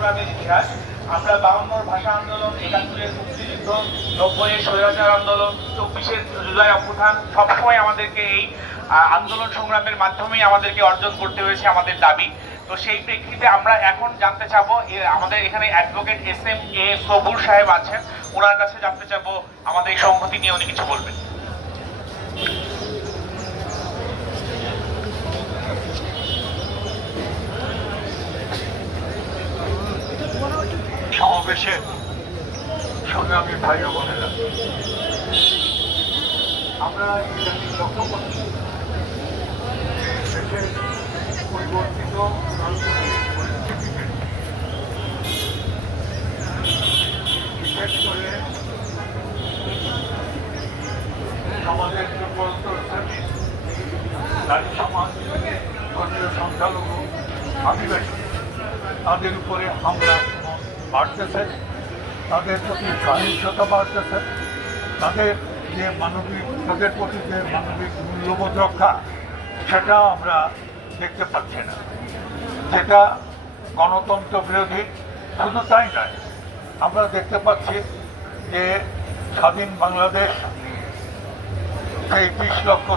সংগ্রামের ইতিহাস। আমরা 52 ভাষা আন্দোলন, 71-এর মুক্তিযুদ্ধ, 90-এর স্বৈরাচার আন্দোলন, 24-এর জুলাই অভ্যুত্থান, সবসময় আমাদেরকে এই আন্দোলন সংগ্রামের মাধ্যমেই আমাদেরকে অর্জন করতে হয়েছে আমাদের দাবি। তো সেই প্রেক্ষিতে আমরা এখন জানতে চাবো, আমাদের এখানে অ্যাডভোকেট SM-A সবুর সাহেব আছেন, ওনার কাছে জানতে চাবো আমাদের এই সংহতি নিয়ে উনি কিছু বলবেন। সমাবেশে সংগ্রামী ভাই ও বোনেরা, আমরা লক্ষ্য করছি দেশের পরিবর্তিত রাজনৈতিক পরিস্থিতিতে বিশেষ করে সমাজের দুর্বলতর শ্রেণী, নারী সমাজ, ধর্মীয় সংখ্যালঘু, আদিবাসী, তাদের উপরে হামলা বাড়তেছে, তাদের প্রতি সহিংসতা বাড়তেছে, তাদের যে তাদের প্রতি যে মানবিক মূল্যবোধ রক্ষা, সেটা আমরা দেখতে পাচ্ছি না, যেটা গণতন্ত্র বিরোধী। শুধু তাই নয়, আমরা দেখতে পাচ্ছি যে স্বাধীন বাংলাদেশ এই 20 লক্ষ